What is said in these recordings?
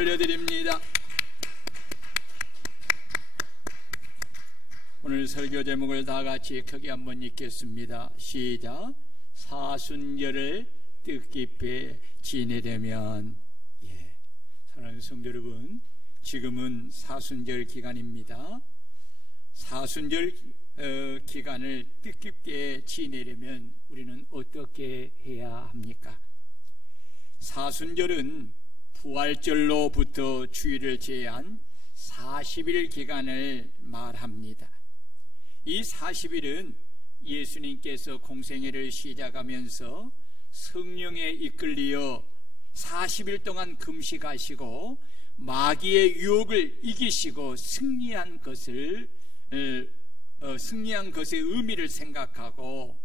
올려드립니다. 오늘 설교 제목을 다 같이 크게 한번 읽겠습니다. 시작. 사순절을 뜻깊이 지내려면. 사랑하는 성도 여러분, 지금은 사순절 기간입니다. 사순절 기간을 뜻깊게 지내려면 우리는 어떻게 해야 합니까? 사순절은 부활절로부터 주일을 제한 40일 기간을 말합니다. 이 40일은 예수님께서 공생애를 시작하면서 성령에 이끌리어 40일 동안 금식하시고 마귀의 유혹을 이기시고 승리한 것의 의미를 생각하고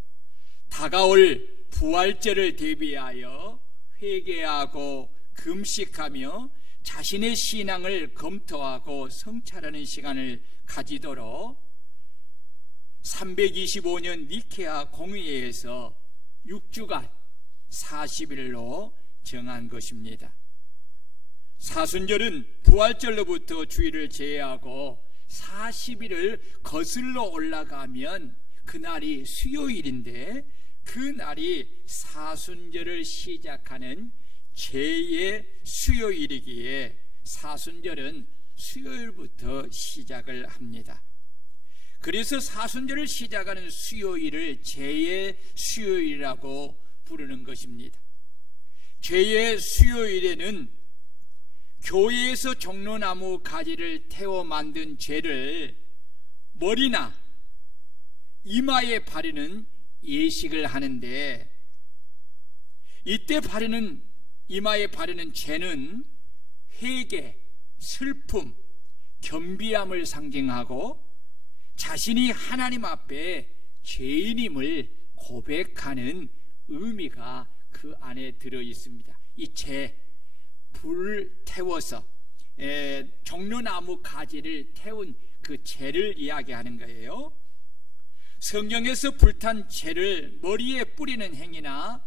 다가올 부활절을 대비하여 회개하고 금식하며 자신의 신앙을 검토하고 성찰하는 시간을 가지도록 325년 니케아 공의회에서 6주간 40일로 정한 것입니다. 사순절은 부활절로부터 주일을 제외하고 40일을 거슬러 올라가면 그날이 수요일인데, 그날이 사순절을 시작하는 제2의 수요일이기에 사순절은 수요일부터 시작을 합니다. 그래서 사순절을 시작하는 수요일을 제2의 수요일이라고 부르는 것입니다. 제2의 수요일에는 교회에서 종로나무 가지를 태워 만든 죄를 머리나 이마에 바르는 예식을 하는데, 이때 이마에 바르는 죄는 회개, 슬픔, 겸비함을 상징하고 자신이 하나님 앞에 죄인임을 고백하는 의미가 그 안에 들어 있습니다. 이 죄, 불 태워서 종려나무 가지를 태운 그 죄를 이야기하는 거예요. 성경에서 불탄 죄를 머리에 뿌리는 행위나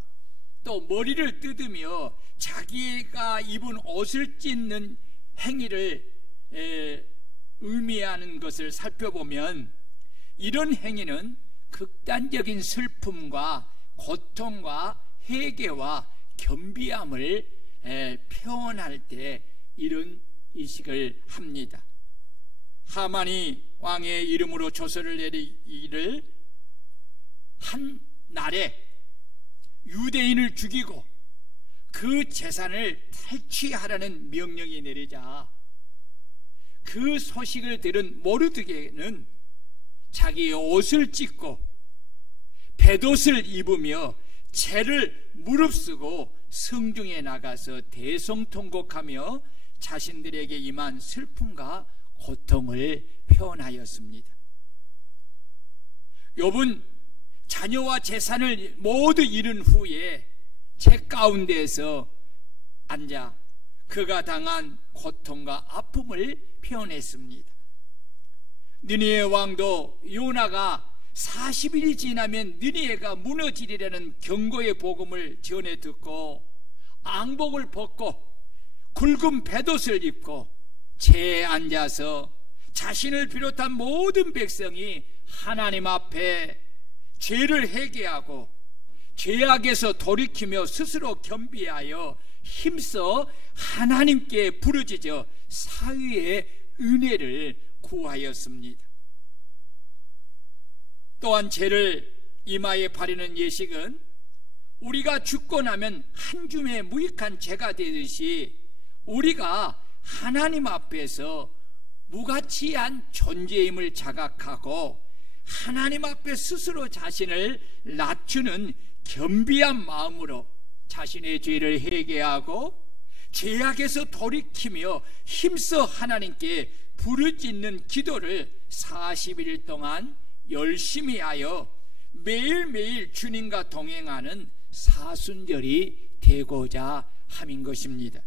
또 머리를 뜯으며 자기가 입은 옷을 찢는 행위를 의미하는 것을 살펴보면, 이런 행위는 극단적인 슬픔과 고통과 회개와 겸비함을 표현할 때 이런 의식을 합니다. 하만이 왕의 이름으로 조서를 내리기를 한 날에 유대인을 죽이고 그 재산을 탈취하라는 명령이 내리자 그 소식을 들은 모르드게는 자기의 옷을 찢고 뱃옷을 입으며 죄를 무릅쓰고 성중에 나가서 대성통곡하며 자신들에게 임한 슬픔과 고통을 표현하였습니다. 욥은 자녀와 재산을 모두 잃은 후에 제 가운데에서 앉아 그가 당한 고통과 아픔을 표현했습니다. 느니에 왕도 요나가 40일이 지나면 느니에가 무너지리라는 경고의 복음을 전해 듣고 앙복을 벗고 굵은 뱃옷을 입고 재에 앉아서 자신을 비롯한 모든 백성이 하나님 앞에 죄를 회개하고 죄악에서 돌이키며 스스로 겸비하여 힘써 하나님께 부르짖어 사위의 은혜를 구하였습니다. 또한 죄를 이마에 바르는 예식은 우리가 죽고 나면 한 줌의 무익한 죄가 되듯이 우리가 하나님 앞에서 무가치한 존재임을 자각하고 하나님 앞에 스스로 자신을 낮추는 겸비한 마음으로 자신의 죄를 회개하고 죄악에서 돌이키며 힘써 하나님께 부르짖는 기도를 40일 동안 열심히 하여 매일매일 주님과 동행하는 사순절이 되고자 함인 것입니다.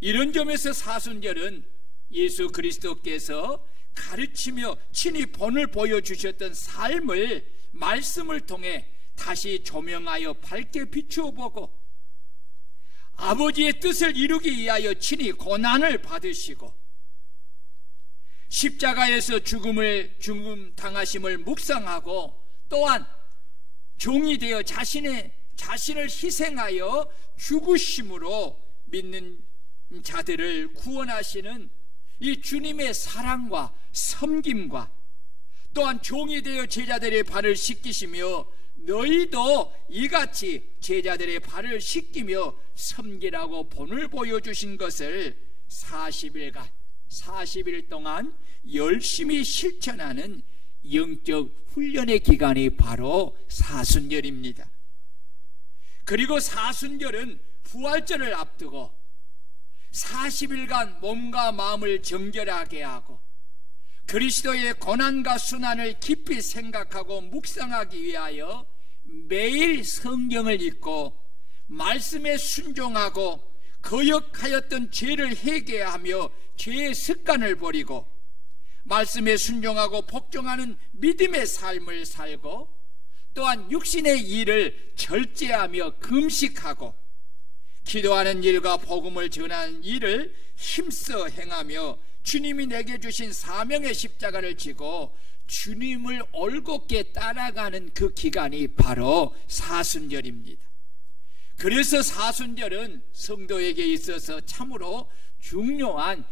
이런 점에서 사순절은 예수 그리스도께서 가르치며 친히 본을 보여주셨던 삶을 말씀을 통해 다시 조명하여 밝게 비추어 보고 아버지의 뜻을 이루기 위하여 친히 고난을 받으시고 십자가에서 죽음 당하심을 묵상하고 또한 종이 되어 자신을 희생하여 죽으심으로 믿는 자들을 구원하시는 이 주님의 사랑과 섬김과 또한 종이 되어 제자들의 발을 씻기시며 너희도 이같이 제자들의 발을 씻기며 섬기라고 본을 보여주신 것을 40일 동안 열심히 실천하는 영적 훈련의 기간이 바로 사순절입니다. 그리고 사순절은 부활절을 앞두고 40일간 몸과 마음을 정결하게 하고 그리스도의 고난과 순환을 깊이 생각하고 묵상하기 위하여 매일 성경을 읽고 말씀에 순종하고 거역하였던 죄를 회개하며 죄의 습관을 버리고 말씀에 순종하고 복종하는 믿음의 삶을 살고 또한 육신의 일을 절제하며 금식하고 기도하는 일과 복음을 전하는 일을 힘써 행하며 주님이 내게 주신 사명의 십자가를 지고 주님을 올곧게 따라가는 그 기간이 바로 사순절입니다. 그래서 사순절은 성도에게 있어서 참으로 중요한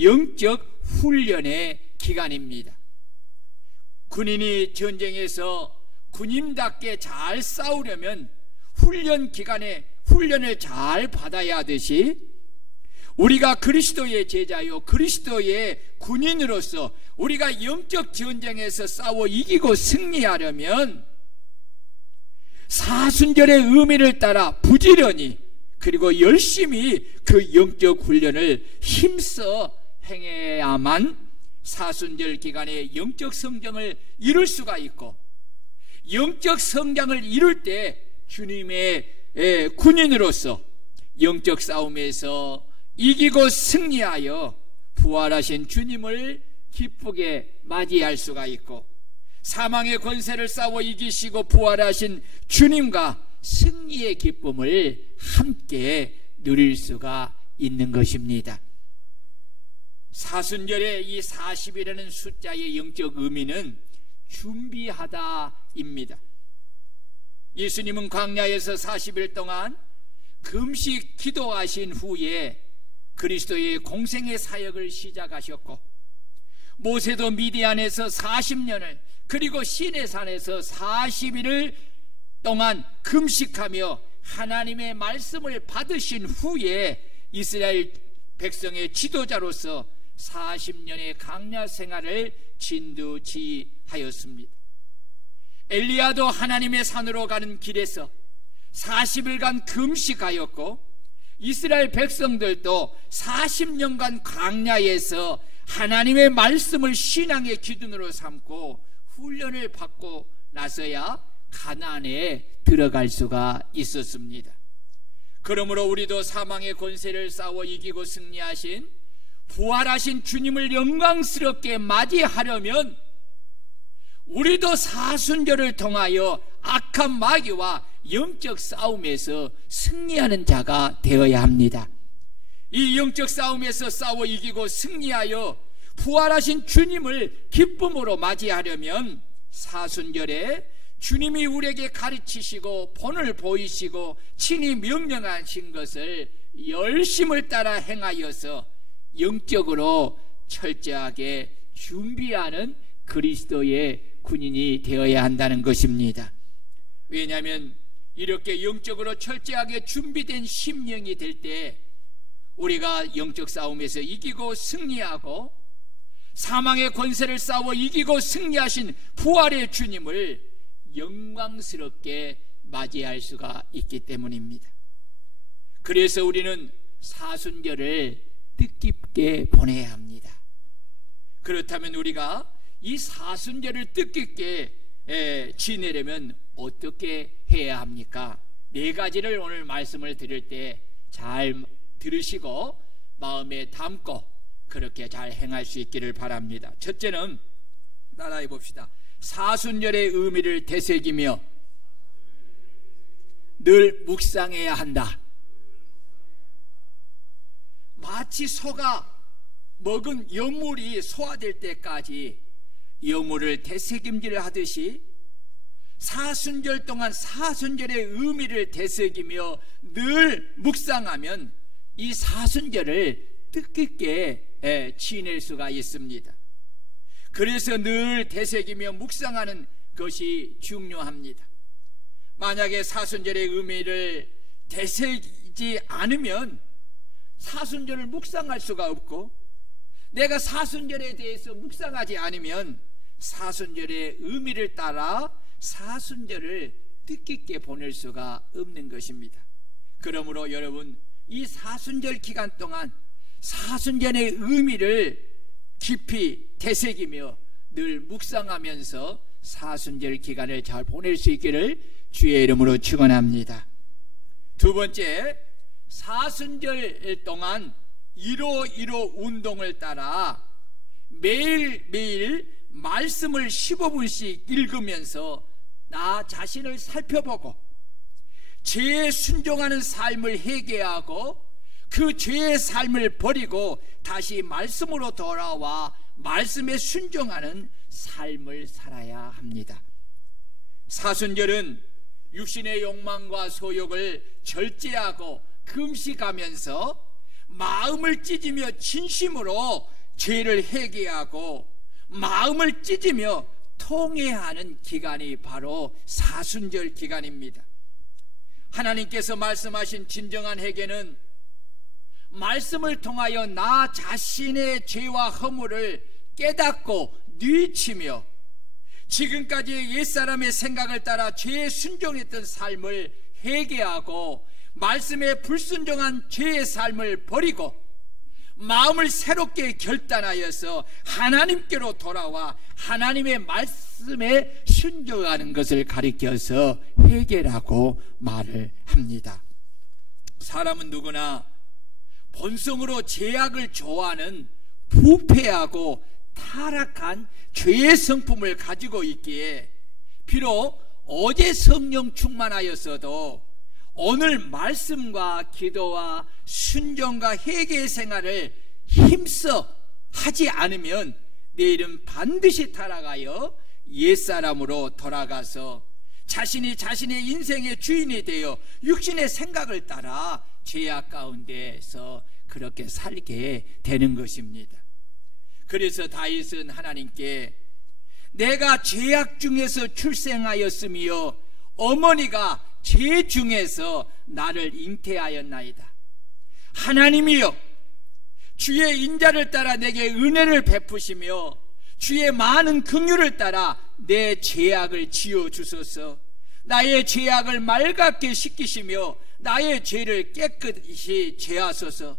영적 훈련의 기간입니다. 군인이 전쟁에서 군인답게 잘 싸우려면 훈련 기간에 훈련을 잘 받아야 하듯이 우리가 그리스도의 제자요 그리스도의 군인으로서 우리가 영적 전쟁에서 싸워 이기고 승리하려면 사순절의 의미를 따라 부지런히 그리고 열심히 그 영적 훈련을 힘써 행해야만 사순절 기간에 영적 성장을 이룰 수가 있고 영적 성장을 이룰 때 주님의 군인으로서 영적 싸움에서 이기고 승리하여 부활하신 주님을 기쁘게 맞이할 수가 있고 사망의 권세를 싸워 이기시고 부활하신 주님과 승리의 기쁨을 함께 누릴 수가 있는 것입니다. 사순절의 이 40이라는 숫자의 영적 의미는 준비하다입니다. 예수님은 광야에서 40일 동안 금식 기도하신 후에 그리스도의 공생의 사역을 시작하셨고 모세도 미디안에서 40년을 그리고 시내산에서 40일을 동안 금식하며 하나님의 말씀을 받으신 후에 이스라엘 백성의 지도자로서 40년의 광야 생활을 진두지휘하였습니다. 엘리야도 하나님의 산으로 가는 길에서 40일간 금식하였고 이스라엘 백성들도 40년간 광야에서 하나님의 말씀을 신앙의 기준으로 삼고 훈련을 받고 나서야 가나안에 들어갈 수가 있었습니다. 그러므로 우리도 사망의 권세를 싸워 이기고 승리하신 부활하신 주님을 영광스럽게 맞이하려면 우리도 사순절을 통하여 악한 마귀와 영적 싸움에서 승리하는 자가 되어야 합니다. 이 영적 싸움에서 싸워 이기고 승리하여 부활하신 주님을 기쁨으로 맞이하려면 사순절에 주님이 우리에게 가르치시고 본을 보이시고 친히 명령하신 것을 열심을 따라 행하여서 영적으로 철저하게 준비하는 그리스도의 군인이 되어야 한다는 것입니다. 왜냐하면 이렇게 영적으로 철저하게 준비된 심령이 될 때 우리가 영적 싸움에서 이기고 승리하고 사망의 권세를 싸워 이기고 승리하신 부활의 주님을 영광스럽게 맞이할 수가 있기 때문입니다. 그래서 우리는 사순절을 뜻깊게 보내야 합니다. 그렇다면 우리가 이 사순절을 뜻깊게 지내려면 어떻게 해야 합니까? 4가지를 오늘 말씀을 드릴 때 잘 들으시고 마음에 담고 그렇게 잘 행할 수 있기를 바랍니다. 첫째는 따라해 봅시다. 사순절의 의미를 되새기며 늘 묵상해야 한다. 마치 소가 먹은 여물이 소화될 때까지 여물을 되새김질 하듯이 사순절 동안 사순절의 의미를 되새기며 늘 묵상하면 이 사순절을 뜻깊게 지낼 수가 있습니다. 그래서 늘 되새기며 묵상하는 것이 중요합니다. 만약에 사순절의 의미를 되새기지 않으면 사순절을 묵상할 수가 없고, 내가 사순절에 대해서 묵상하지 않으면 사순절의 의미를 따라 사순절을 뜻깊게 보낼 수가 없는 것입니다. 그러므로 여러분, 이 사순절 기간 동안 사순절의 의미를 깊이 되새기며 늘 묵상하면서 사순절 기간을 잘 보낼 수 있기를 주의 이름으로 축원합니다. 두 번째, 사순절 동안 1.5 운동을 따라 매일매일 말씀을 15분씩 읽으면서 나 자신을 살펴보고 죄에 순종하는 삶을 회개하고 그 죄의 삶을 버리고 다시 말씀으로 돌아와 말씀에 순종하는 삶을 살아야 합니다. 사순절은 육신의 욕망과 소욕을 절제하고 금식하면서 마음을 찢으며 진심으로 죄를 회개하고 마음을 찢으며 통회하는 기간이 바로 사순절 기간입니다. 하나님께서 말씀하신 진정한 회개는 말씀을 통하여 나 자신의 죄와 허물을 깨닫고 뉘우치며 지금까지 옛사람의 생각을 따라 죄에 순종했던 삶을 회개하고 말씀에 불순종한 죄의 삶을 버리고 마음을 새롭게 결단하여서 하나님께로 돌아와 하나님의 말씀에 순종하는 것을 가리켜서 회개라고 말을 합니다. 사람은 누구나 본성으로 죄악을 좋아하는 부패하고 타락한 죄의 성품을 가지고 있기에 비록 어제 성령 충만하였어도 오늘 말씀과 기도와 순종과 회개 생활을 힘써 하지 않으면 내일은 반드시 타락하여 옛사람으로 돌아가서 자신이 자신의 인생의 주인이 되어 육신의 생각을 따라 죄악 가운데서 그렇게 살게 되는 것입니다. 그래서 다윗은 하나님께 내가 죄악 중에서 출생하였으며 어머니가 죄 중에서 나를 잉태하였나이다. 하나님이여, 주의 인자를 따라 내게 은혜를 베푸시며 주의 많은 긍휼을 따라 내 죄악을 지어 주소서. 나의 죄악을 맑게 씻기시며 나의 죄를 깨끗이 제하소서.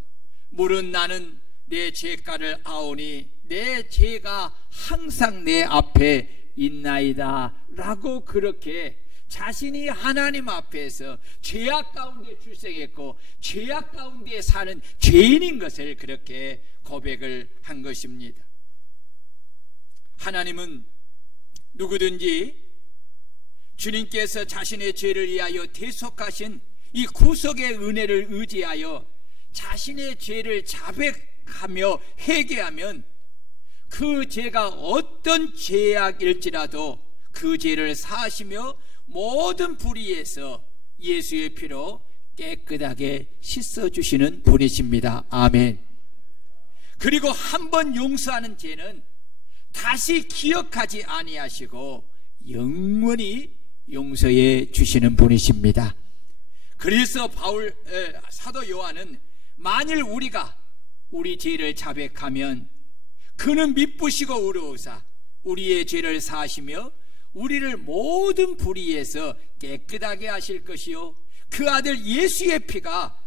물은 나는 내 죄가를 아오니 내 죄가 항상 내 앞에 있나이다 라고 그렇게 자신이 하나님 앞에서 죄악 가운데 출생했고 죄악 가운데 사는 죄인인 것을 그렇게 고백을 한 것입니다. 하나님은 누구든지 주님께서 자신의 죄를 위하여 대속하신 이 구속의 은혜를 의지하여 자신의 죄를 자백하며 회개하면 그 죄가 어떤 죄악일지라도 그 죄를 사하시며 모든 불의에서 예수의 피로 깨끗하게 씻어주시는 분이십니다. 아멘. 그리고 한 번 용서하는 죄는 다시 기억하지 아니하시고 영원히 용서해 주시는 분이십니다. 그래서 사도 요한은 만일 우리가 우리 죄를 자백하면 그는 미쁘시고 의로우사 우리의 죄를 사하시며 우리를 모든 불의에서 깨끗하게 하실 것이요 그 아들 예수의 피가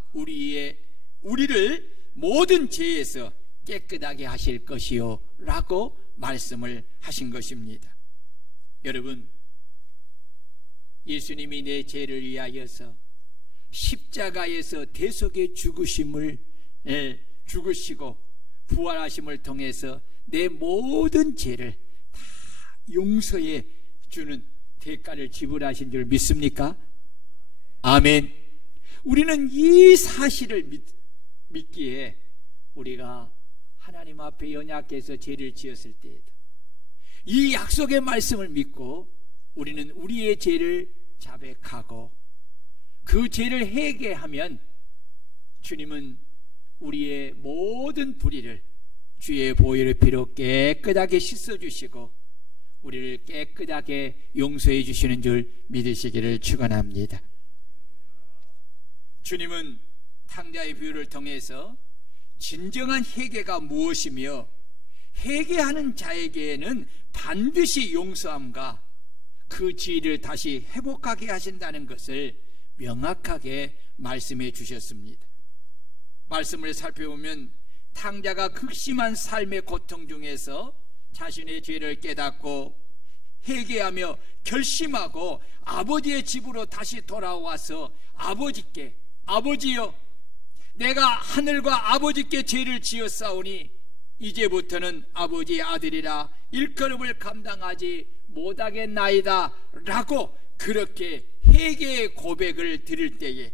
우리를 모든 죄에서 깨끗하게 하실 것이요 라고 말씀을 하신 것입니다. 여러분, 예수님이 내 죄를 위하여서 십자가에서 대속의 죽으시고 부활하심을 통해서 내 모든 죄를 다 용서해 주는 대가를 지불하신 줄 믿습니까? 아멘. 우리는 이 사실을 믿기에 우리가 하나님 앞에 연약해서 죄를 지었을 때에도 이 약속의 말씀을 믿고 우리는 우리의 죄를 자백하고 그 죄를 회개하면 주님은 우리의 모든 불의를 주의 보혈의 피로 깨끗하게 씻어주시고 우리를 깨끗하게 용서해 주시는 줄 믿으시기를 축원합니다. 주님은 탕자의 비유를 통해서 진정한 회개가 무엇이며 회개하는 자에게는 반드시 용서함과 그 지위를 다시 회복하게 하신다는 것을 명확하게 말씀해 주셨습니다. 말씀을 살펴보면 탕자가 극심한 삶의 고통 중에서 자신의 죄를 깨닫고 회개하며 결심하고 아버지의 집으로 다시 돌아와서 아버지께, 아버지여, 내가 하늘과 아버지께 죄를 지었사오니 이제부터는 아버지의 아들이라 일컬음을 감당하지 못하겠나이다 라고 그렇게 회개의 고백을 드릴 때에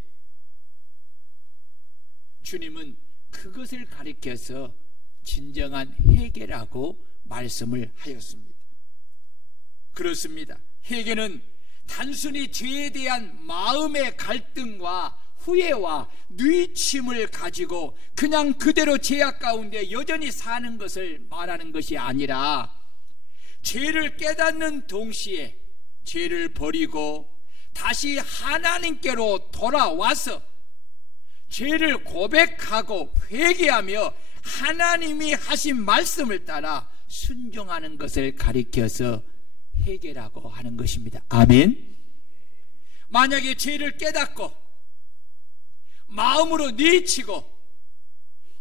주님은 그것을 가리켜서 진정한 회개라고 말씀을 하였습니다. 그렇습니다. 회개는 단순히 죄에 대한 마음의 갈등과 후회와 뉘침을 가지고 그냥 그대로 죄악 가운데 여전히 사는 것을 말하는 것이 아니라 죄를 깨닫는 동시에 죄를 버리고 다시 하나님께로 돌아와서 죄를 고백하고 회개하며 하나님이 하신 말씀을 따라 순종하는 것을 가리켜서 회개라고 하는 것입니다. 아멘. 만약에 죄를 깨닫고 마음으로 내치고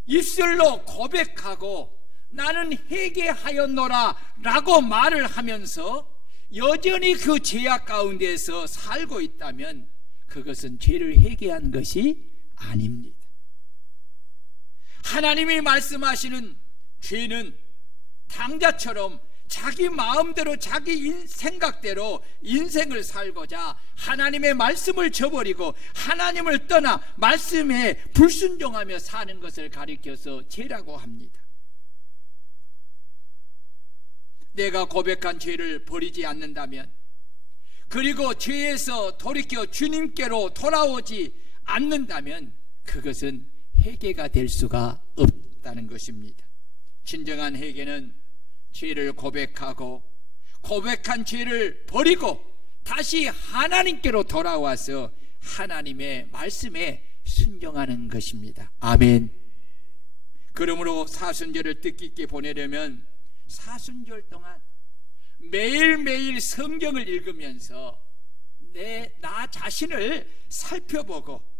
입술로 고백하고 나는 회개하였노라 라고 말을 하면서 여전히 그 죄악 가운데서 살고 있다면 그것은 죄를 회개한 것이 아닙니다. 하나님이 말씀하시는 죄는 탕자처럼 자기 마음대로 자기 생각대로 인생을 살고자 하나님의 말씀을 저버리고 하나님을 떠나 말씀에 불순종하며 사는 것을 가리켜서 죄라고 합니다. 내가 고백한 죄를 버리지 않는다면, 그리고 죄에서 돌이켜 주님께로 돌아오지 않는다면 그것은 회개가 될 수가 없다는 것입니다. 진정한 회개는 죄를 고백하고 고백한 죄를 버리고 다시 하나님께로 돌아와서 하나님의 말씀에 순종하는 것입니다. 아멘. 그러므로 사순절을 뜻깊게 보내려면 사순절 동안 매일매일 성경을 읽으면서 나 자신을 살펴보고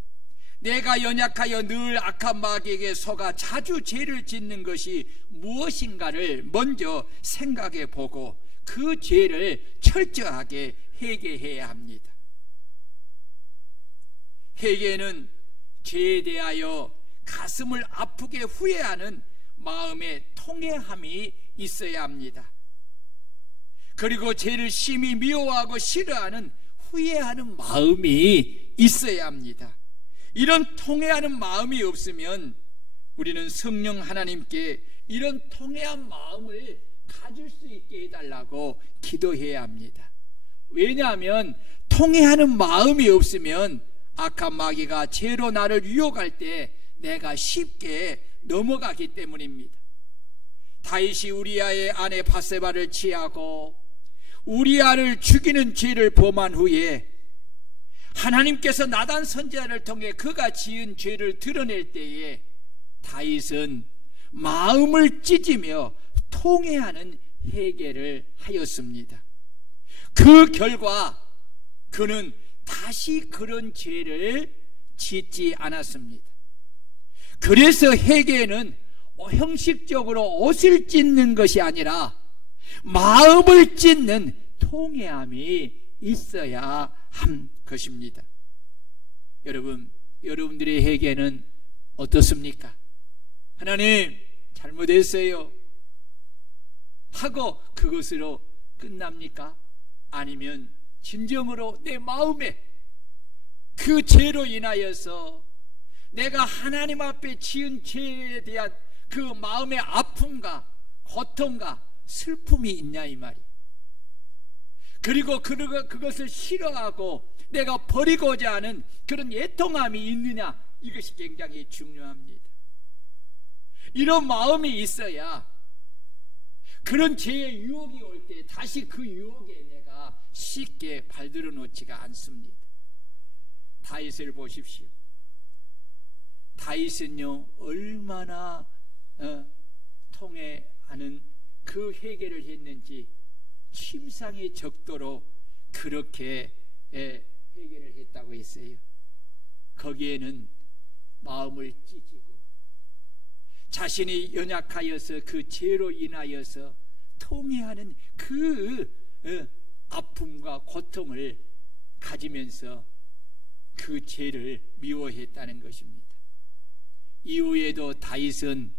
내가 연약하여 늘 악한 마귀에게 속아 자주 죄를 짓는 것이 무엇인가를 먼저 생각해 보고 그 죄를 철저하게 회개해야 합니다. 회개는 죄에 대하여 가슴을 아프게 후회하는 마음의 통회함이 있어야 합니다. 그리고 죄를 심히 미워하고 싫어하는 후회하는 마음이 있어야 합니다. 이런 통회하는 마음이 없으면 우리는 성령 하나님께 이런 통회한 마음을 가질 수 있게 해달라고 기도해야 합니다. 왜냐하면 통회하는 마음이 없으면 악한 마귀가 죄로 나를 유혹할 때 내가 쉽게 넘어가기 때문입니다. 다윗이 우리아의 아내 바세바를 취하고 우리아를 죽이는 죄를 범한 후에 하나님께서 나단 선지자를 통해 그가 지은 죄를 드러낼 때에 다윗은 마음을 찢으며 통회하는 회개를 하였습니다. 그 결과 그는 다시 그런 죄를 짓지 않았습니다. 그래서 회개는 형식적으로 옷을 찢는 것이 아니라 마음을 찢는 통회함이 있어야 한 것입니다. 여러분, 여러분들의 회개는 어떻습니까? 하나님 잘못했어요 하고 그것으로 끝납니까? 아니면 진정으로 내 마음에 그 죄로 인하여서 내가 하나님 앞에 지은 죄에 대한 그 마음의 아픔과 고통과 슬픔이 있냐 이 말이. 그리고 그것을 싫어하고 내가 버리고자 하는 그런 애통함이 있느냐, 이것이 굉장히 중요합니다. 이런 마음이 있어야 그런 죄의 유혹이 올 때 다시 그 유혹에 내가 쉽게 발들어 놓지가 않습니다. 다윗을 보십시오. 다윗은요 얼마나 통회하는 그 회개를 했는지 침상이 적도록 그렇게 회개를 했다고 했어요. 거기에는 마음을 찢고 자신이 연약하여서 그 죄로 인하여서 통회하는 그 아픔과 고통을 가지면서 그 죄를 미워했다는 것입니다. 이후에도 다윗은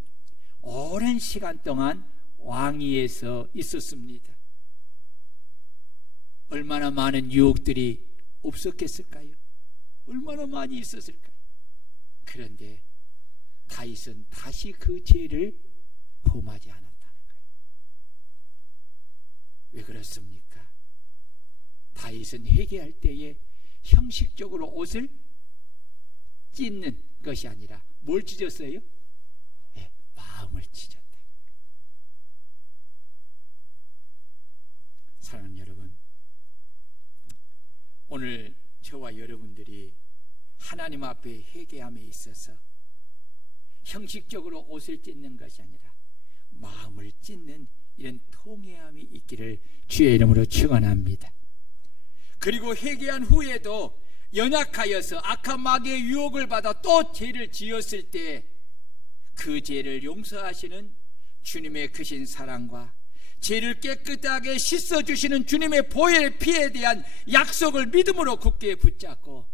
오랜 시간 동안 왕위에서 있었습니다. 얼마나 많은 유혹들이 없었겠을까요? 얼마나 많이 있었을까요? 그런데 다윗은 다시 그 죄를 범하지 않았다는 거예요. 왜 그렇습니까? 다윗은 회개할 때에 형식적으로 옷을 찢는 것이 아니라 뭘 찢었어요? 네, 마음을 찢었다. 사랑하는 여러분, 오늘 저와 여러분들이 하나님 앞에 회개함에 있어서 형식적으로 옷을 찢는 것이 아니라 마음을 찢는 이런 통회함이 있기를 주의 이름으로 축원합니다. 그리고 회개한 후에도 연약하여서 악한 마귀의 유혹을 받아 또 죄를 지었을 때 그 죄를 용서하시는 주님의 크신 사랑과 죄를 깨끗하게 씻어주시는 주님의 보혈의 피에 대한 약속을 믿음으로 굳게 붙잡고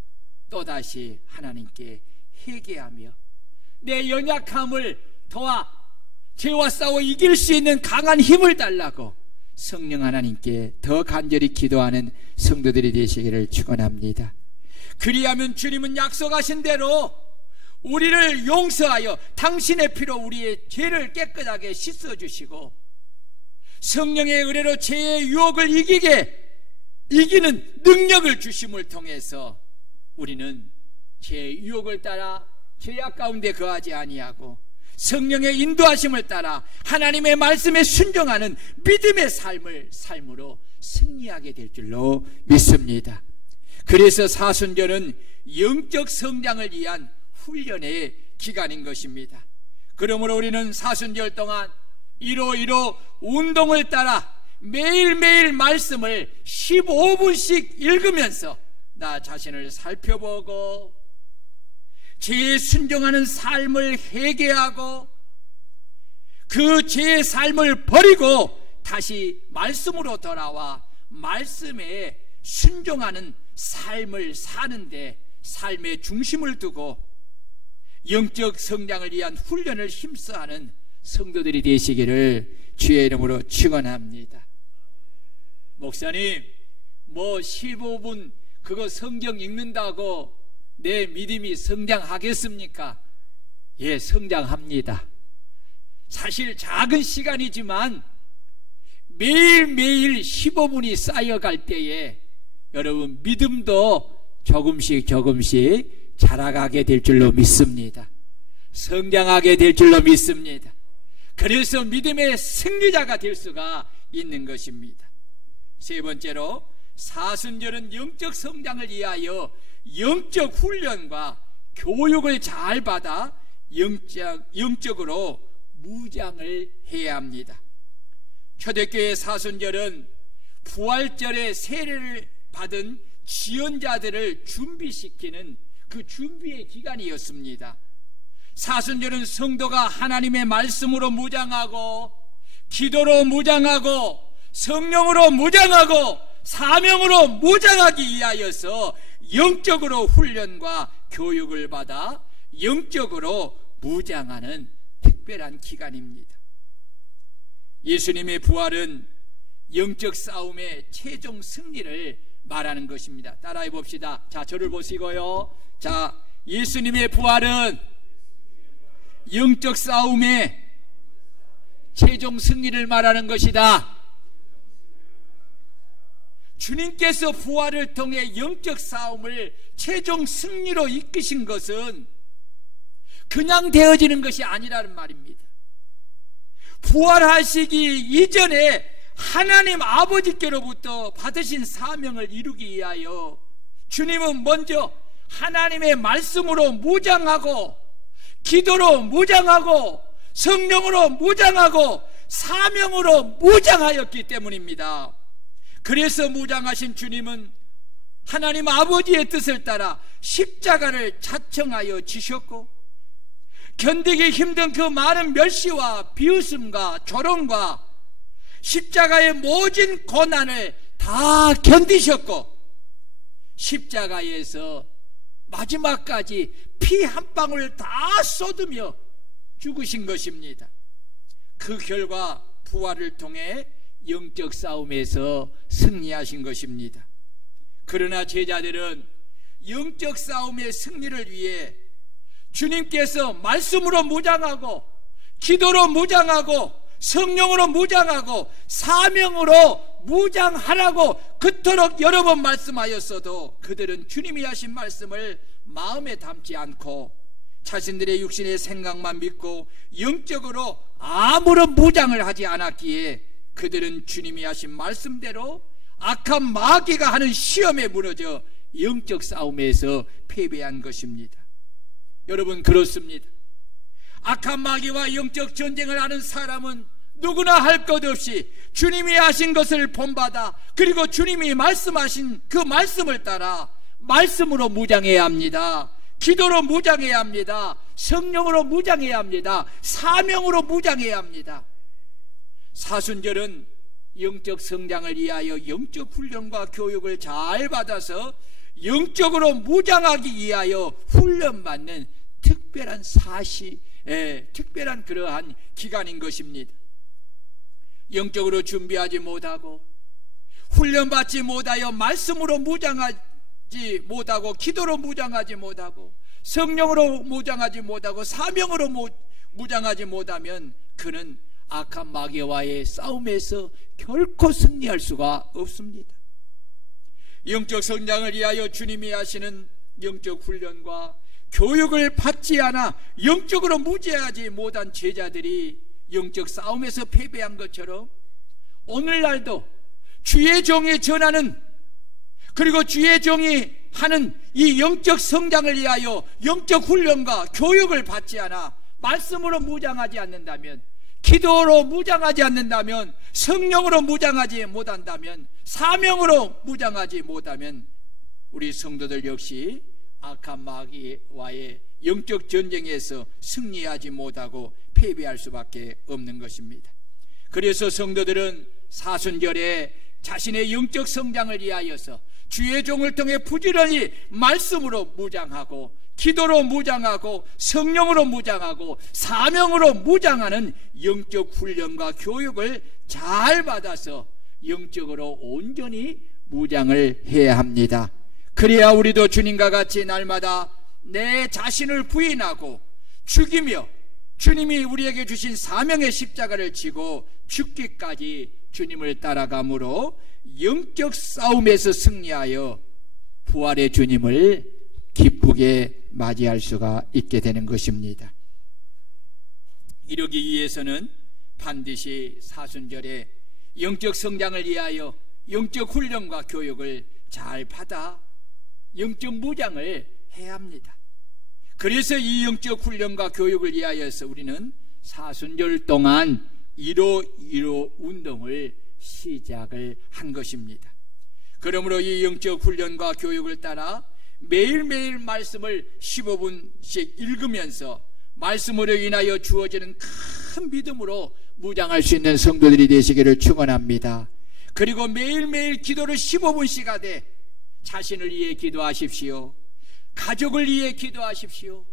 또다시 하나님께 회개하며 내 연약함을 도와 죄와 싸워 이길 수 있는 강한 힘을 달라고 성령 하나님께 더 간절히 기도하는 성도들이 되시기를 축원합니다. 그리하면 주님은 약속하신 대로 우리를 용서하여 당신의 피로 우리의 죄를 깨끗하게 씻어주시고 성령의 은혜로 죄의 유혹을 이기는 능력을 주심을 통해서 우리는 죄의 유혹을 따라 죄악 가운데 거하지 아니하고 성령의 인도하심을 따라 하나님의 말씀에 순종하는 믿음의 삶으로 승리하게 될 줄로 믿습니다. 그래서 사순절은 영적 성장을 위한 훈련의 기간인 것입니다. 그러므로 우리는 사순절 동안 이로 운동을 따라 매일매일 말씀을 15분씩 읽으면서 나 자신을 살펴보고 죄에 순종하는 삶을 회개하고 그 죄의 삶을 버리고 다시 말씀으로 돌아와 말씀에 순종하는 삶을 사는데 삶의 중심을 두고 영적 성장을 위한 훈련을 힘써하는 성도들이 되시기를 주의 이름으로 축원합니다. 목사님, 15분 그거 성경 읽는다고 내 믿음이 성장하겠습니까? 예, 성장합니다. 사실 작은 시간이지만 매일매일 15분이 쌓여갈 때에 여러분 믿음도 조금씩 자라가게 될 줄로 믿습니다. 성장하게 될 줄로 믿습니다. 그래서 믿음의 승리자가 될 수가 있는 것입니다. 세 번째로 사순절은 영적 성장을 위하여 영적 훈련과 교육을 잘 받아 영적으로 무장을 해야 합니다. 초대교회 사순절은 부활절의 세례를 받은 지연자들을 준비시키는 그 준비의 기간이었습니다. 사순절은 성도가 하나님의 말씀으로 무장하고 기도로 무장하고 성령으로 무장하고 사명으로 무장하기 위하여서 영적으로 훈련과 교육을 받아 영적으로 무장하는 특별한 기간입니다. 예수님의 부활은 영적 싸움의 최종 승리를 말하는 것입니다. 따라해 봅시다. 자, 저를 보시고요. 자, 예수님의 부활은 영적 싸움의 최종 승리를 말하는 것이다. 주님께서 부활을 통해 영적 싸움을 최종 승리로 이끄신 것은 그냥 되어지는 것이 아니라는 말입니다. 부활하시기 이전에 하나님 아버지께로부터 받으신 사명을 이루기 위하여 주님은 먼저 하나님의 말씀으로 무장하고, 기도로 무장하고, 성령으로 무장하고, 사명으로 무장하였기 때문입니다. 그래서 무장하신 주님은 하나님 아버지의 뜻을 따라 십자가를 자청하여 지셨고, 견디기 힘든 그 많은 멸시와 비웃음과 조롱과 십자가의 모진 고난을 다 견디셨고, 십자가에서 마지막까지 피 한 방울 다 쏟으며 죽으신 것입니다. 그 결과 부활을 통해 영적 싸움에서 승리하신 것입니다. 그러나 제자들은 영적 싸움의 승리를 위해 주님께서 말씀으로 무장하고, 기도로 무장하고, 성령으로 무장하고, 사명으로 무장하라고 그토록 여러 번 말씀하였어도 그들은 주님이 하신 말씀을 마음에 담지 않고 자신들의 육신의 생각만 믿고 영적으로 아무런 무장을 하지 않았기에 그들은 주님이 하신 말씀대로 악한 마귀가 하는 시험에 무너져 영적 싸움에서 패배한 것입니다. 여러분, 그렇습니다. 악한 마귀와 영적 전쟁을 하는 사람은 누구나 할 것 없이 주님이 하신 것을 본받아, 그리고 주님이 말씀하신 그 말씀을 따라 말씀으로 무장해야 합니다. 기도로 무장해야 합니다. 성령으로 무장해야 합니다. 사명으로 무장해야 합니다. 사순절은 영적 성장을 위하여 영적 훈련과 교육을 잘 받아서 영적으로 무장하기 위하여 훈련받는 특별한 특별한 그러한 기간인 것입니다. 영적으로 준비하지 못하고, 훈련받지 못하여 말씀으로 무장하지 못하고, 기도로 무장하지 못하고, 성령으로 무장하지 못하고, 사명으로 무장하지 못하면 그는 악한 마귀와의 싸움에서 결코 승리할 수가 없습니다. 영적 성장을 위하여 주님이 하시는 영적 훈련과 교육을 받지 않아 영적으로 무지하지 못한 제자들이 영적 싸움에서 패배한 것처럼 오늘날도 주의 종이 전하는, 그리고 주의 종이 하는 이 영적 성장을 위하여 영적 훈련과 교육을 받지 않아 말씀으로 무장하지 않는다면, 기도로 무장하지 않는다면, 성령으로 무장하지 못한다면, 사명으로 무장하지 못하면 우리 성도들 역시 악한 마귀와의 영적 전쟁에서 승리하지 못하고 패배할 수밖에 없는 것입니다. 그래서 성도들은 사순절에 자신의 영적 성장을 위하여서 주의 종을 통해 부지런히 말씀으로 무장하고, 기도로 무장하고, 성령으로 무장하고, 사명으로 무장하는 영적 훈련과 교육을 잘 받아서 영적으로 온전히 무장을 해야 합니다. 그래야 우리도 주님과 같이 날마다 내 자신을 부인하고 죽이며 주님이 우리에게 주신 사명의 십자가를 지고 죽기까지 주님을 따라감으로 영적 싸움에서 승리하여 부활의 주님을 기쁘게 맞이할 수가 있게 되는 것입니다. 이러기 위해서는 반드시 사순절에 영적 성장을 위하여 영적 훈련과 교육을 잘 받아 영적 무장을 해야 합니다. 그래서 이 영적 훈련과 교육을 위하여서 우리는 사순절 동안 1.5.15 운동을 시작을 한 것입니다. 그러므로 이 영적 훈련과 교육을 따라 매일매일 말씀을 15분씩 읽으면서 말씀으로 인하여 주어지는 큰 믿음으로 무장할 수 있는 성도들이 되시기를 축원합니다. 그리고 매일매일 기도를 15분씩 하되 자신을 위해 기도하십시오. 가족을 위해 기도하십시오.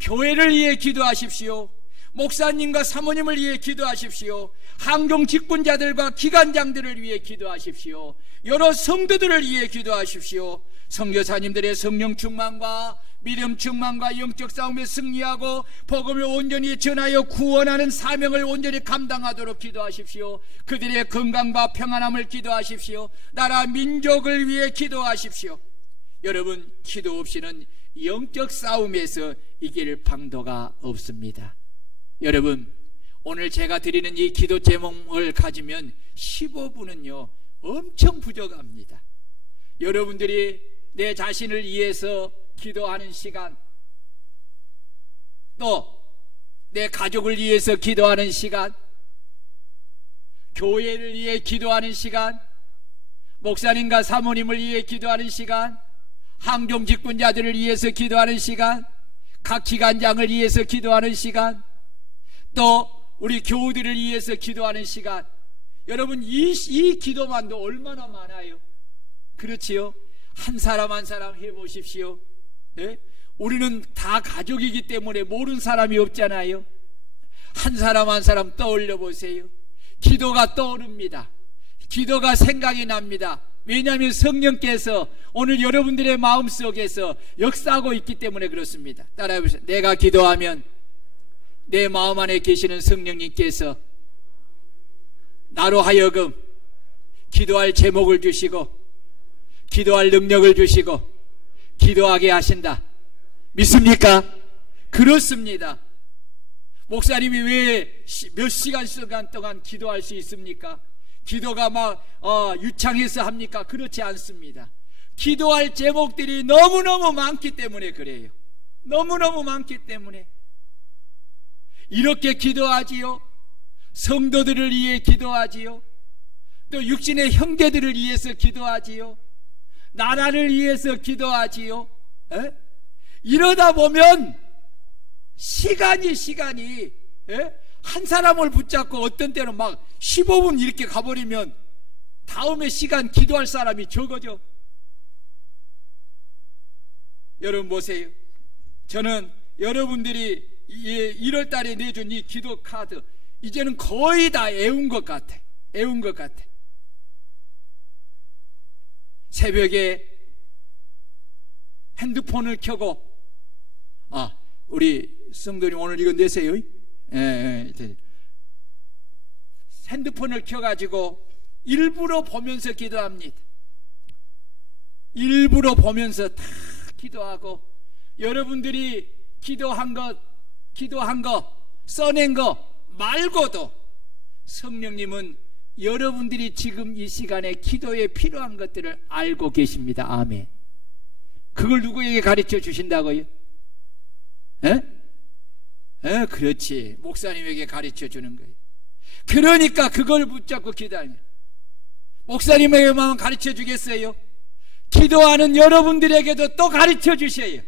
교회를 위해 기도하십시오. 목사님과 사모님을 위해 기도하십시오. 항공 직분자들과 기관장들을 위해 기도하십시오. 여러 성도들을 위해 기도하십시오. 선교사님들의 성령 충만과 믿음 충만과 영적 싸움에 승리하고 복음을 온전히 전하여 구원하는 사명을 온전히 감당하도록 기도하십시오. 그들의 건강과 평안함을 기도하십시오. 나라 민족을 위해 기도하십시오. 여러분, 기도 없이는 영적 싸움에서 이길 방도가 없습니다. 여러분, 오늘 제가 드리는 이 기도 제목을 가지면 15분은요 엄청 부족합니다. 여러분들이 내 자신을 위해서 기도하는 시간, 또 내 가족을 위해서 기도하는 시간, 교회를 위해 기도하는 시간, 목사님과 사모님을 위해 기도하는 시간, 항종 직분자들을 위해서 기도하는 시간, 각 기관장을 위해서 기도하는 시간, 또 우리 교우들을 위해서 기도하는 시간. 여러분, 이 기도만도 얼마나 많아요. 그렇지요? 한 사람 한 사람 해보십시오. 네? 우리는 다 가족이기 때문에 모르는 사람이 없잖아요. 한 사람 한 사람 떠올려 보세요. 기도가 떠오릅니다. 기도가 생각이 납니다. 왜냐하면 성령께서 오늘 여러분들의 마음속에서 역사하고 있기 때문에 그렇습니다. 따라해보세요. 내가 기도하면 내 마음 안에 계시는 성령님께서 나로 하여금 기도할 제목을 주시고 기도할 능력을 주시고 기도하게 하신다. 믿습니까? 그렇습니다. 목사님이 왜 몇 시간 동안 기도할 수 있습니까? 기도가 막 유창해서 합니까? 그렇지 않습니다. 기도할 제목들이 너무너무 많기 때문에 그래요. 너무너무 많기 때문에 이렇게 기도하지요. 성도들을 위해 기도하지요. 또 육신의 형제들을 위해서 기도하지요. 나라를 위해서 기도하지요. 에? 이러다 보면 시간이 한 사람을 붙잡고 어떤 때는 막 15분 이렇게 가버리면 다음에 시간 기도할 사람이 적어져. 여러분 보세요. 저는 여러분들이 1월 달에 내준 이 기도 카드 이제는 거의 다 애운 것 같아. 새벽에 핸드폰을 켜고 우리 성도님 오늘 이거 내세요. 핸드폰을 켜가지고 일부러 보면서 기도합니다. 일부러 보면서 다 기도하고 여러분들이 기도한 거 써낸 거 말고도 성령님은 여러분들이 지금 이 시간에 기도에 필요한 것들을 알고 계십니다. 아멘. 그걸 누구에게 가르쳐 주신다고요? 그렇지. 목사님에게 가르쳐 주는 거예요. 그러니까 그걸 붙잡고 기도하면 목사님에게만 가르쳐 주겠어요? 기도하는 여러분들에게도 또 가르쳐 주셔요.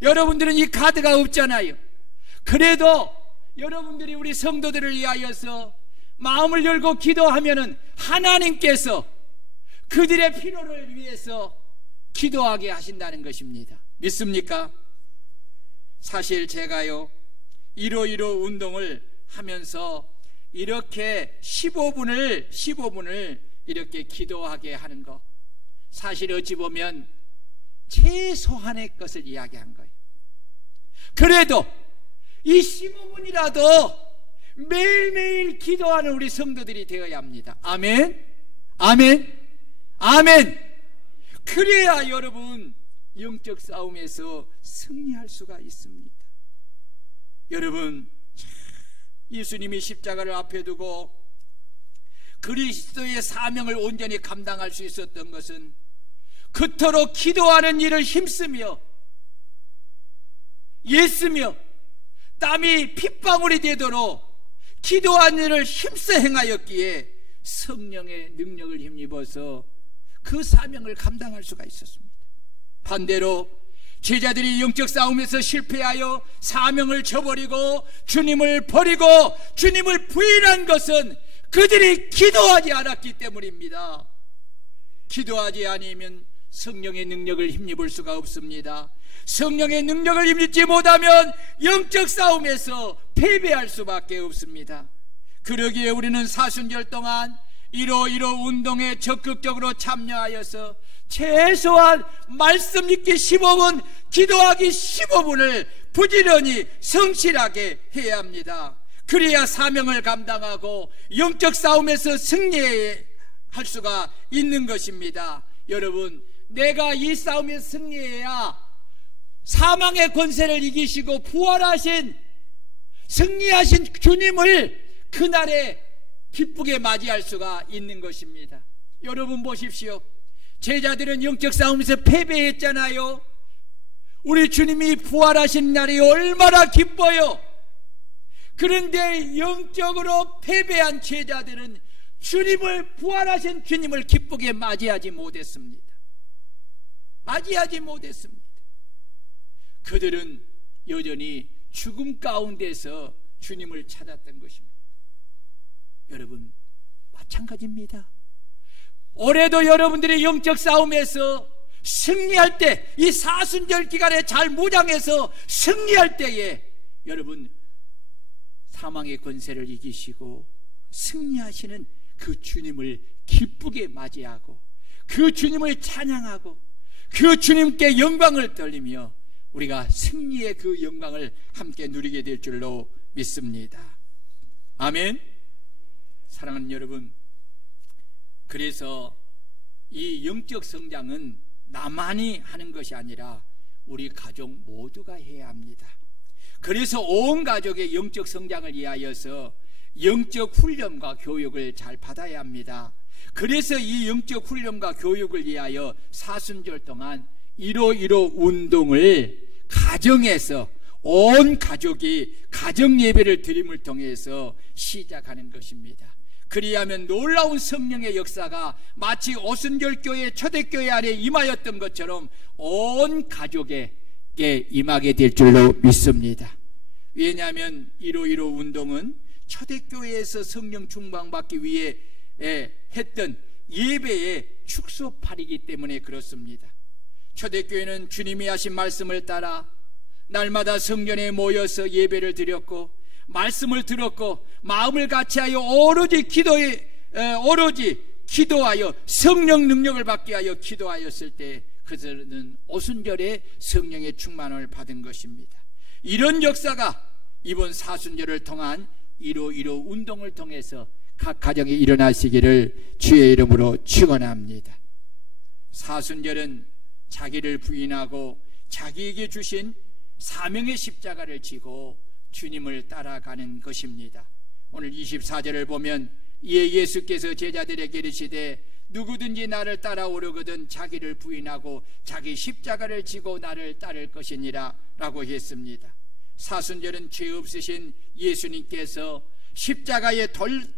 여러분들은 이 카드가 없잖아요. 그래도 여러분들이 우리 성도들을 위하여서 마음을 열고 기도하면은 하나님께서 그들의 필요를 위해서 기도하게 하신다는 것입니다. 믿습니까? 사실 제가요 1호 운동을 하면서 이렇게 15분을 이렇게 기도하게 하는 거, 사실 어찌 보면 최소한의 것을 이야기한 거예요. 그래도 이 15분이라도 매일매일 기도하는 우리 성도들이 되어야 합니다. 아멘. 그래야 여러분 영적 싸움에서 승리할 수가 있습니다. 여러분, 예수님이 십자가를 앞에 두고 그리스도의 사명을 온전히 감당할 수 있었던 것은 그토록 기도하는 일을 힘쓰며 애쓰며 땀이 핏방울이 되도록 기도하는 일을 힘써 행하였기에 성령의 능력을 힘입어서 그 사명을 감당할 수가 있었습니다. 반대로 제자들이 영적 싸움에서 실패하여 사명을 저버리고 주님을 버리고 주님을 부인한 것은 그들이 기도하지 않았기 때문입니다. 기도하지 않으면 성령의 능력을 힘입을 수가 없습니다. 성령의 능력을 힘입지 못하면 영적 싸움에서 패배할 수밖에 없습니다. 그러기에 우리는 사순절 동안 1.15 운동에 적극적으로 참여하여서 최소한 말씀 읽기 15분, 기도하기 15분을 부지런히 성실하게 해야 합니다. 그래야 사명을 감당하고 영적 싸움에서 승리할 수가 있는 것입니다. 여러분, 내가 이 싸움에 승리해야 사망의 권세를 이기시고 부활하신, 승리하신 주님을 그날에 기쁘게 맞이할 수가 있는 것입니다. 여러분 보십시오. 제자들은 영적 싸움에서 패배했잖아요. 우리 주님이 부활하신 날이 얼마나 기뻐요. 그런데 영적으로 패배한 제자들은 주님을, 부활하신 주님을 기쁘게 맞이하지 못했습니다. 맞이하지 못했습니다. 그들은 여전히 죽음 가운데서 주님을 찾았던 것입니다. 여러분, 마찬가지입니다. 올해도 여러분들의 영적 싸움에서 승리할 때, 이 사순절 기간에 잘 무장해서 승리할 때에 여러분 사망의 권세를 이기시고 승리하시는 그 주님을 기쁘게 맞이하고 그 주님을 찬양하고 그 주님께 영광을 돌리며 우리가 승리의 그 영광을 함께 누리게 될 줄로 믿습니다. 아멘. 사랑하는 여러분, 그래서 이 영적 성장은 나만이 하는 것이 아니라 우리 가족 모두가 해야 합니다. 그래서 온 가족의 영적 성장을 위하여서 영적 훈련과 교육을 잘 받아야 합니다. 그래서 이 영적 훈련과 교육을 위하여 사순절 동안 1.15 운동을 가정에서 온 가족이 가정 예배를 드림을 통해서 시작하는 것입니다. 그리하면 놀라운 성령의 역사가 마치 오순절교회 초대교회 안에 임하였던 것처럼 온 가족에게 임하게 될 줄로 믿습니다. 왜냐하면 1.15 운동은 초대교회에서 성령 충만받기 위해 했던 예배의 축소팔이기 때문에 그렇습니다. 초대교회는 주님이 하신 말씀을 따라 날마다 성전에 모여서 예배를 드렸고 말씀을 들었고 마음을 같이하여 오로지 기도하여 성령 능력을 받게 하여 기도하였을 때 그들은 오순절에 성령의 충만을 받은 것입니다. 이런 역사가 이번 사순절을 통한 1.15 운동을 통해서 각 가정에 일어나시기를 주의 이름으로 축원합니다. 사순절은 자기를 부인하고 자기에게 주신 사명의 십자가를 지고 주님을 따라가는 것입니다. 오늘 24절을 보면 이에 예수께서 제자들에게 이르시되 누구든지 나를 따라오려거든 자기를 부인하고 자기 십자가를 지고 나를 따를 것이니라 라고 했습니다. 사순절은 죄 없으신 예수님께서 십자가에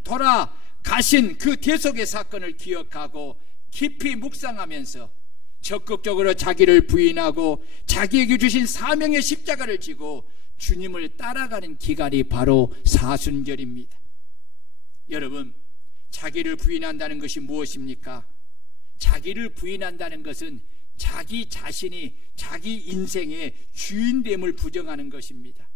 돌아가신 그 대속의 사건을 기억하고 깊이 묵상하면서 적극적으로 자기를 부인하고 자기에게 주신 사명의 십자가를 지고 주님을 따라가는 기간이 바로 사순절입니다. 여러분, 자기를 부인한다는 것이 무엇입니까? 자기를 부인한다는 것은 자기 자신이 자기 인생의 주인됨을 부정하는 것입니다.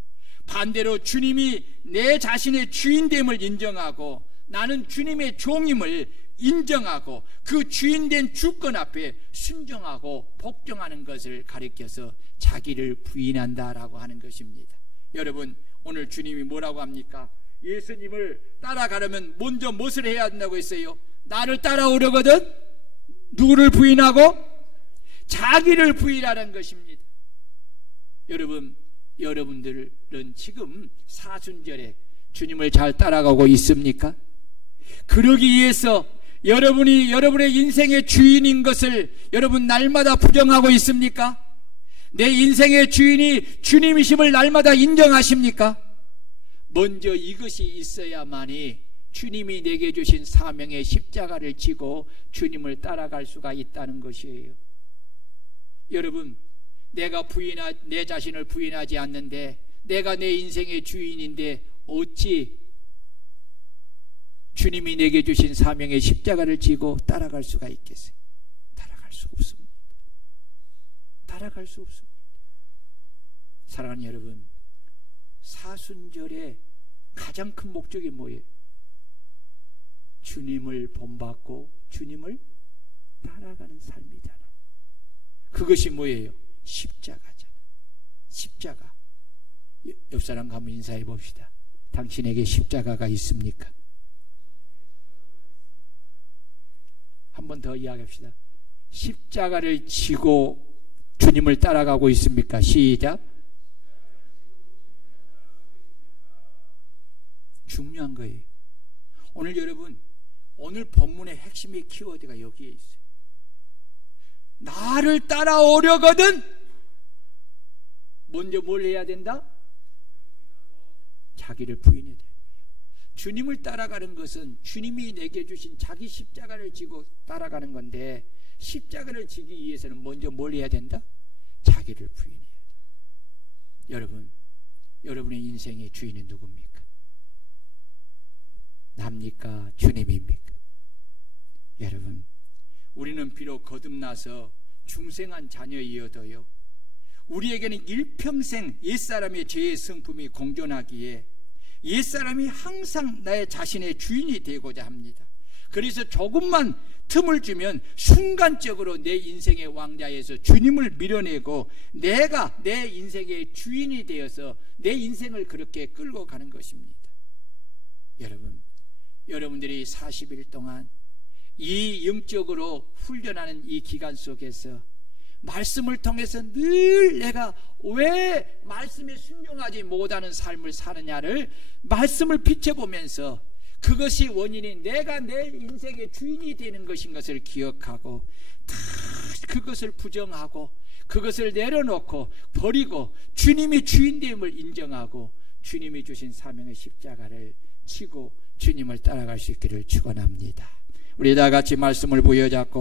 반대로 주님이 내 자신의 주인됨을 인정하고 나는 주님의 종임을 인정하고 그 주인된 주권 앞에 순종하고 복종하는 것을 가리켜서 자기를 부인한다라고 하는 것입니다. 여러분, 오늘 주님이 뭐라고 합니까? 예수님을 따라가려면 먼저 무엇을 해야 한다고 했어요? 나를 따라오려거든 누구를 부인하고 자기를 부인하는 것입니다. 여러분들은 지금 사순절에 주님을 잘 따라가고 있습니까? 그러기 위해서 여러분이 여러분의 인생의 주인인 것을 여러분 날마다 부정하고 있습니까? 내 인생의 주인이 주님이심을 날마다 인정하십니까? 먼저 이것이 있어야만이 주님이 내게 주신 사명의 십자가를 지고 주님을 따라갈 수가 있다는 것이에요. 여러분, 내가 내 자신을 부인하지 않는데 내가 내 인생의 주인인데 어찌 주님이 내게 주신 사명의 십자가를 지고 따라갈 수가 있겠어요? 따라갈 수 없습니다. 따라갈 수 없습니다. 사랑하는 여러분, 사순절의 가장 큰 목적이 뭐예요? 주님을 본받고 주님을 따라가는 삶이잖아. 그것이 뭐예요? 십자가잖아. 십자가. 옆 사람과 한번 인사해 봅시다. 당신에게 십자가가 있습니까? 한 번 더 이야기합시다. 십자가를 지고 주님을 따라가고 있습니까? 시작. 중요한 거예요. 오늘 여러분, 오늘 본문의 핵심의 키워드가 여기에 있어요. 나를 따라오려거든 먼저 뭘 해야 된다? 자기를 부인해야 돼요. 주님을 따라가는 것은 주님이 내게 주신 자기 십자가를 지고 따라가는 건데, 십자가를 지기 위해서는 먼저 뭘 해야 된다? 자기를 부인해야 돼. 여러분, 여러분의 인생의 주인은 누굽니까? 납니까? 주님입니까? 여러분, 우리는 비록 거듭나서 중생한 자녀이어도요, 우리에게는 일평생 옛사람의 죄의 성품이 공존하기에 옛사람이 항상 나의 자신의 주인이 되고자 합니다. 그래서 조금만 틈을 주면 순간적으로 내 인생의 왕좌에서 주님을 밀어내고 내가 내 인생의 주인이 되어서 내 인생을 그렇게 끌고 가는 것입니다. 여러분, 여러분들이 40일 동안 이 영적으로 훈련하는 이 기간 속에서 말씀을 통해서 늘 내가 왜 말씀에 순종하지 못하는 삶을 사느냐를 말씀을 비춰보면서 그것이 원인이 내가 내 인생의 주인이 되는 것인 것을 기억하고 다 그것을 부정하고 그것을 내려놓고 버리고 주님이 주인됨을 인정하고 주님이 주신 사명의 십자가를 치고 주님을 따라갈 수 있기를 축원합니다. 우리 다 같이 말씀을 부여잡고